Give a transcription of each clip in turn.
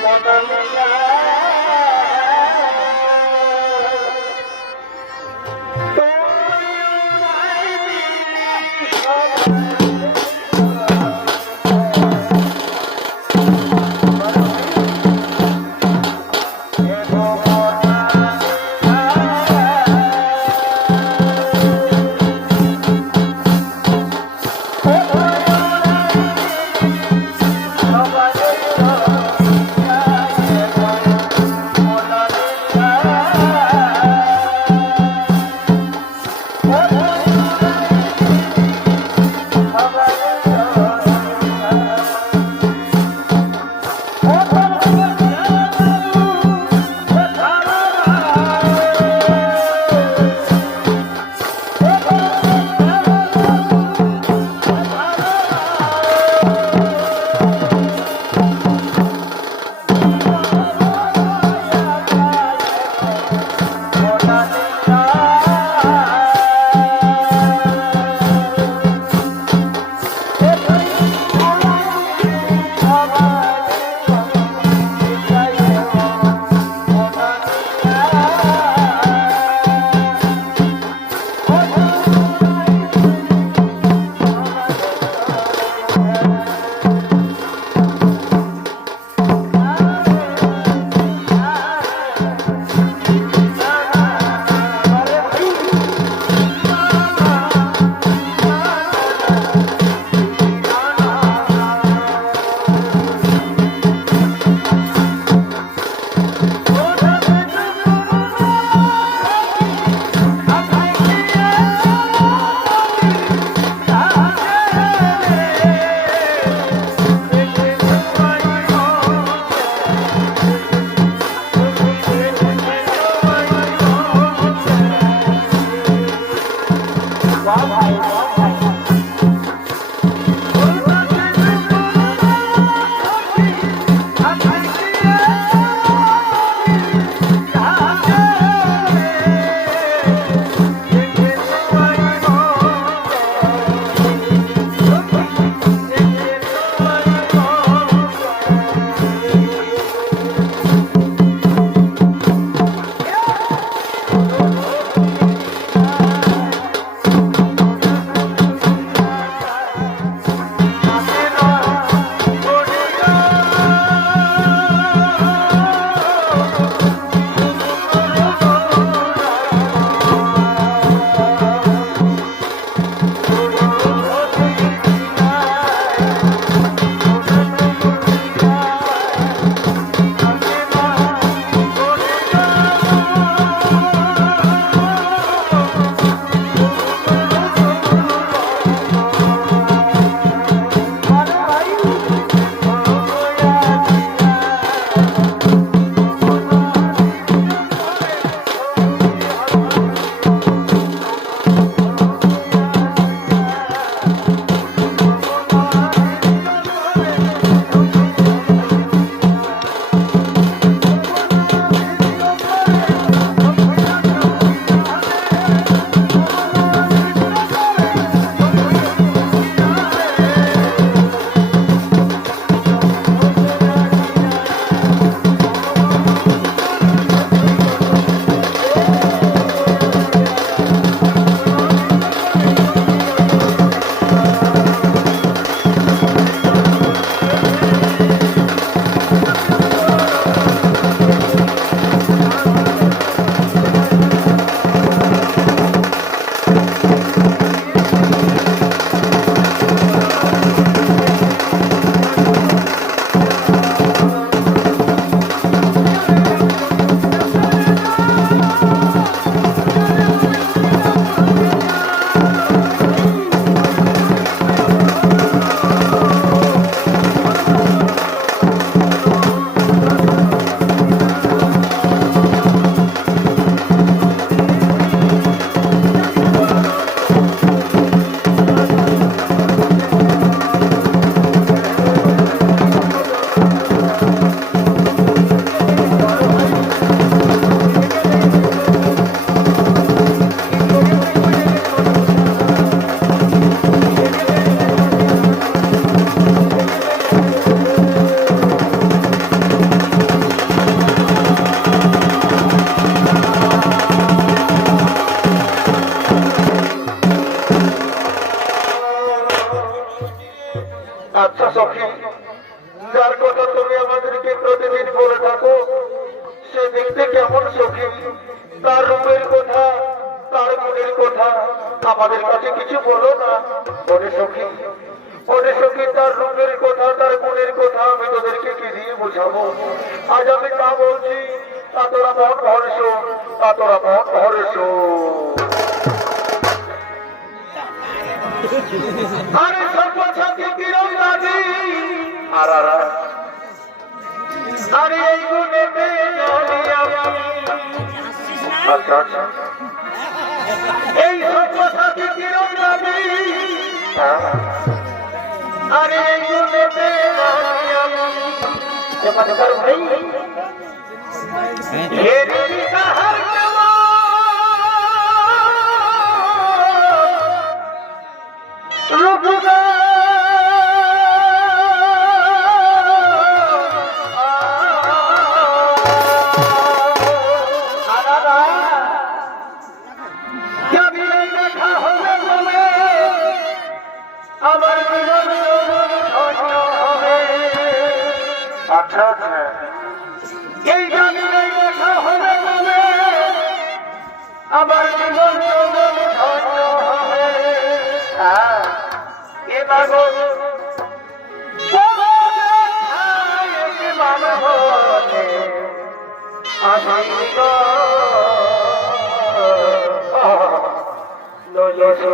ও আমাদের কাছে কিছু বলো না। মনে সখী মনে সখী, তার রূপের কথা, তার মনের কথা আমি তোদেরকে কি দিয়ে বোঝাবো? আজ আমি তা বলছি তোরা মন ভরস, তা তোরা মন ভরস। আরে আচ্ছা আচ্ছা। এই কিরণ দাদি আরে গুণেতে আমি এবার এবার ভাই।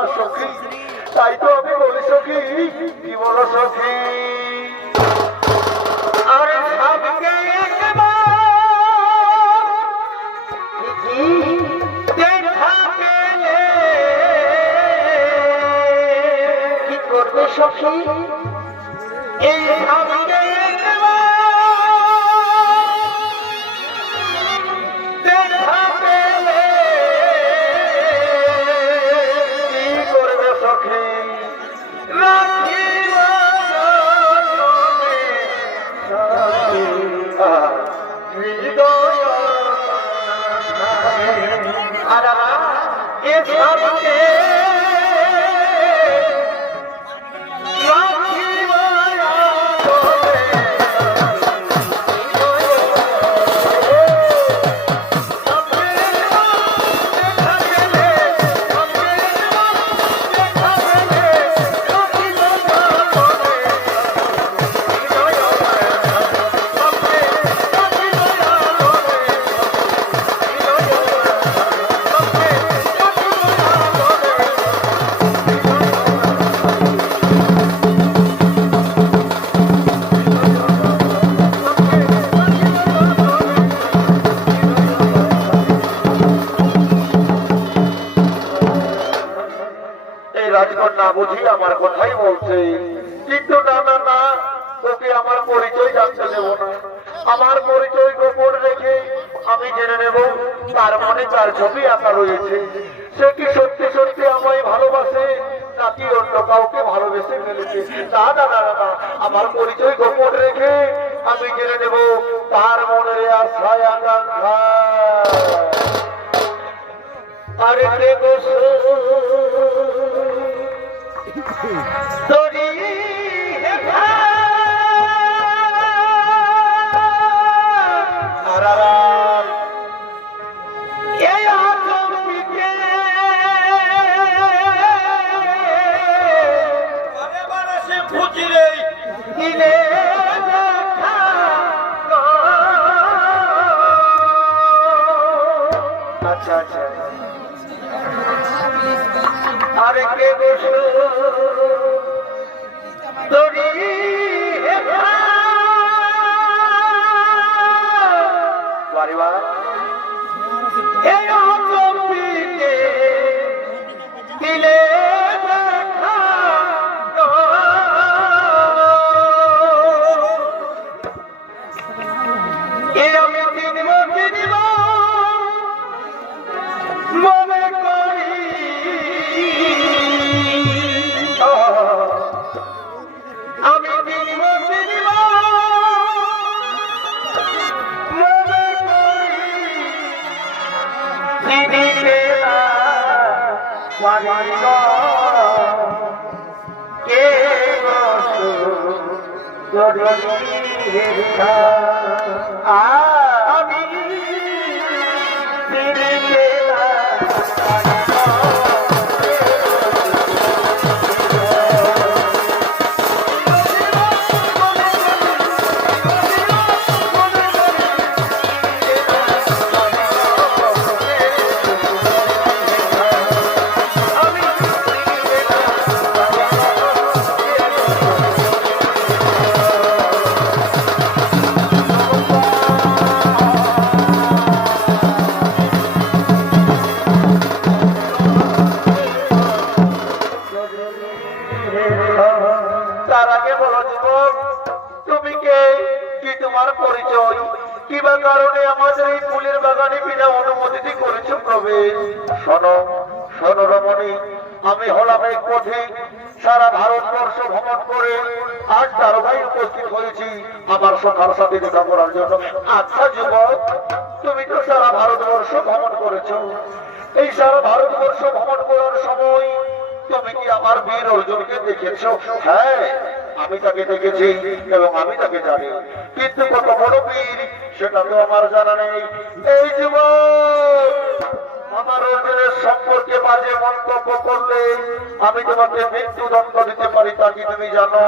না সখী। তাই তো আমি বলি সখী কি বলো সখী। আরে সবকে কি করবে এই আরা এ সবকে আমার পরিচয় গোপন রেখে আমি জেনে নেব তার মনে তার ছবি আঁকা রয়েছে। সে কি সত্যি সত্যি আমায় ভালোবাসে নাকি অন্য কাউকে ভালোবেসে ফেলেছে? না না, না আমার পরিচয় গোপন রেখে আমি জেনে নেব তার মনের আশায় আকাঙ্ক্ষা আরে দেখো ile কি তোমার পরিচয়। কিবা কারণে আমাদের এই ফুলের বাগানে বিনা অনুমতি করেছ প্রবেশ? শোনো শোনো রমণী, আমি হলাম এক পথে সারা ভারতবর্ষ ভ্রমণ করে আজ তারকায় উপস্থিত হয়েছি। আমার সখার সাথে দেখা করার জন্য। আচ্ছা যুবক, তুমি তো সারা ভারতবর্ষ ভ্রমণ করেছ। এই সারা ভারতবর্ষ ভ্রমণ করার সময় তুমি কি আমার বীর অর্জুনকে দেখেছ? হ্যাঁ আমি তাকে দেখেছি এবং আমি তাকে জানি। কিন্তু কত বড় বীর, সেটা তো আমার জানা নেই। এই যুবক, আমার অর্জুনের সম্পর্কে বাজে মন্তব্য করলে আমি তোমাকে মৃত্যুদণ্ড দিতে পারি তা কি তুমি জানো?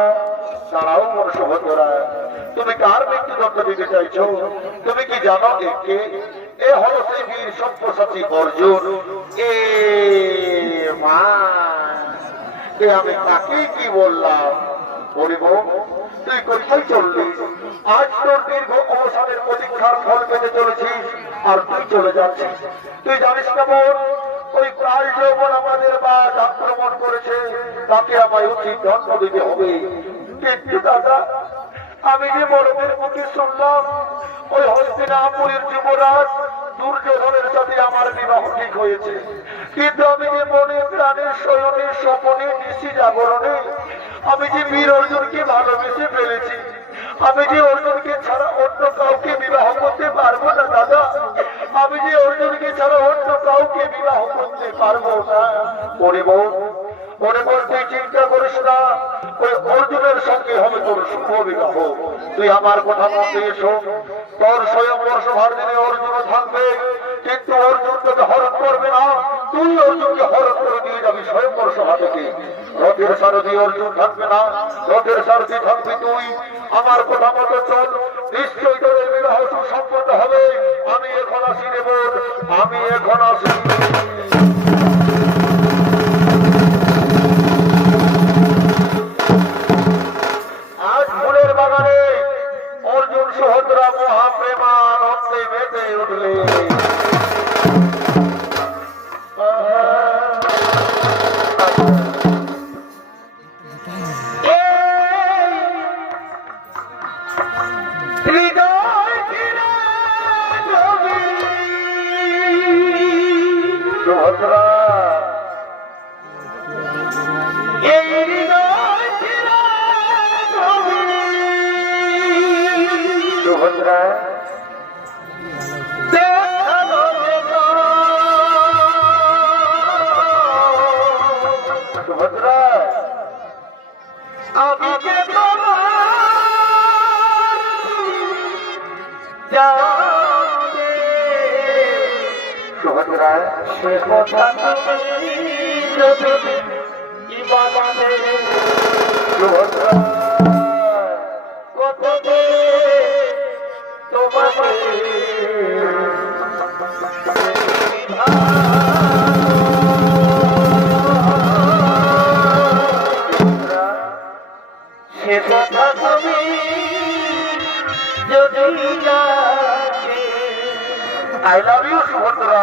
তারাও মোর সহজরা তুমি কার মৃত্যুদণ্ড দিতে চাইছো? তুমি কি জানো একে এ হলো সেই বীর সম্প্রসাচী অর্জুন। এ মা আমি তাকেই কি বললাম? বলিব আমি যে বড়দের মুখে শুনলাম, ওই হস্তিনাপুরের যুবরাজ দুর্যোধনের সাথে আমার বিবাহ ঠিক হয়েছে। কিন্তু আমি যে মনে প্রাণের শয়নে, স্বপনে নিশি জাগরণে আমি যে বীর অর্জুনকে ভালোবেসে ফেলেছি, আমি যে অর্জুনকে ছাড়া অন্য কাউকে বিবাহ করতে পারব না, দাদা। আমি যে অর্জুনকে ছাড়া অন্য কাউকে বিবাহ করতে পারব না। পরিব মনে মনে তুই চিন্তা করিস না, ওই অর্জুনের সঙ্গে হবে তোর শুভ বিবাহ তুই আমার কথা মতে এসো। তোর স্বয়ং বর্ষ ভার দিনে অর্জুন থাকবে, কিন্তু অর্জুন তোকে হরণ করবে না। তুই অর্জুনকে হরণ করে নিয়ে যাবি স্বয়ং বর্ষ থেকে রথের সারথি অর্জুন থাকবে না। রথের সারথি থাকবি তুই। আমার কথা মতো চল। নিশ্চয় তোদের বিবাহ সুসম্পন্ন হবে। আমি এখন আসি রে আমি এখন আসি। বন্ধুরা সুভদ্রা আমি কে সুভদ্রা সে কথা সুভদ্রা কত সে কথা তুমি যদি আই লাভ ইউ সুভদ্রা।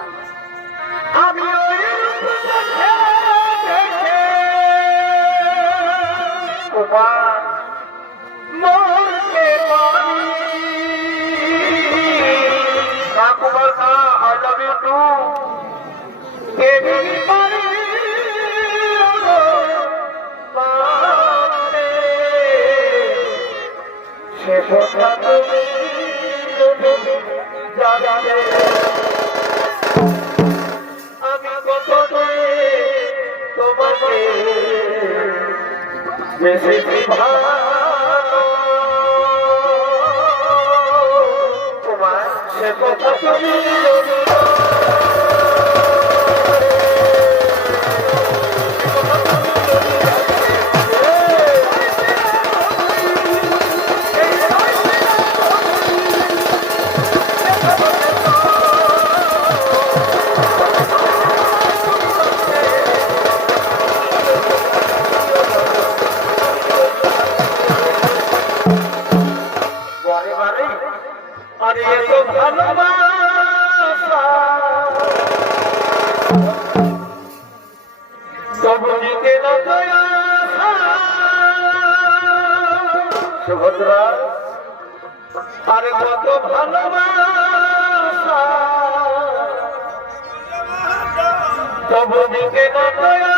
বেশি তোমার সে কথা তুমি সুভদ্রা আর কত ভালোবাসা। তবু দিকে নয়া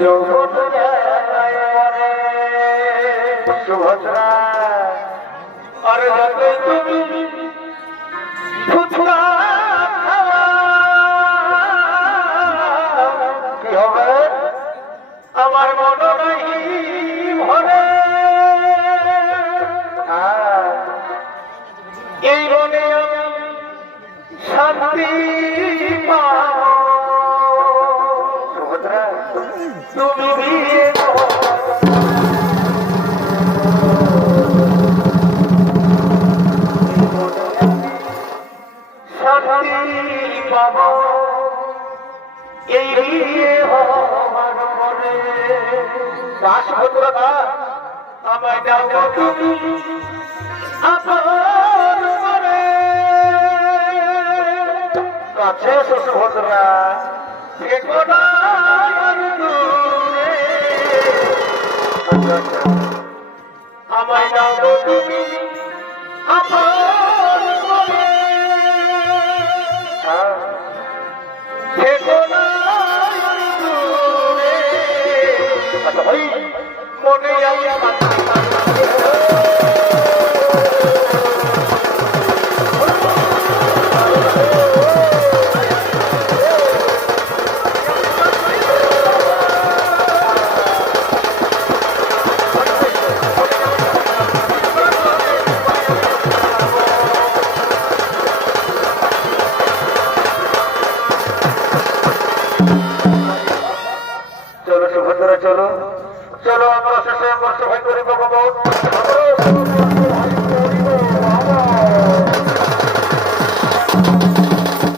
Yo, কাছে সুভদ্রা। আমায় গো তুমি আপন করে দূরে। আচ্ছা ভাই মনে আইয়া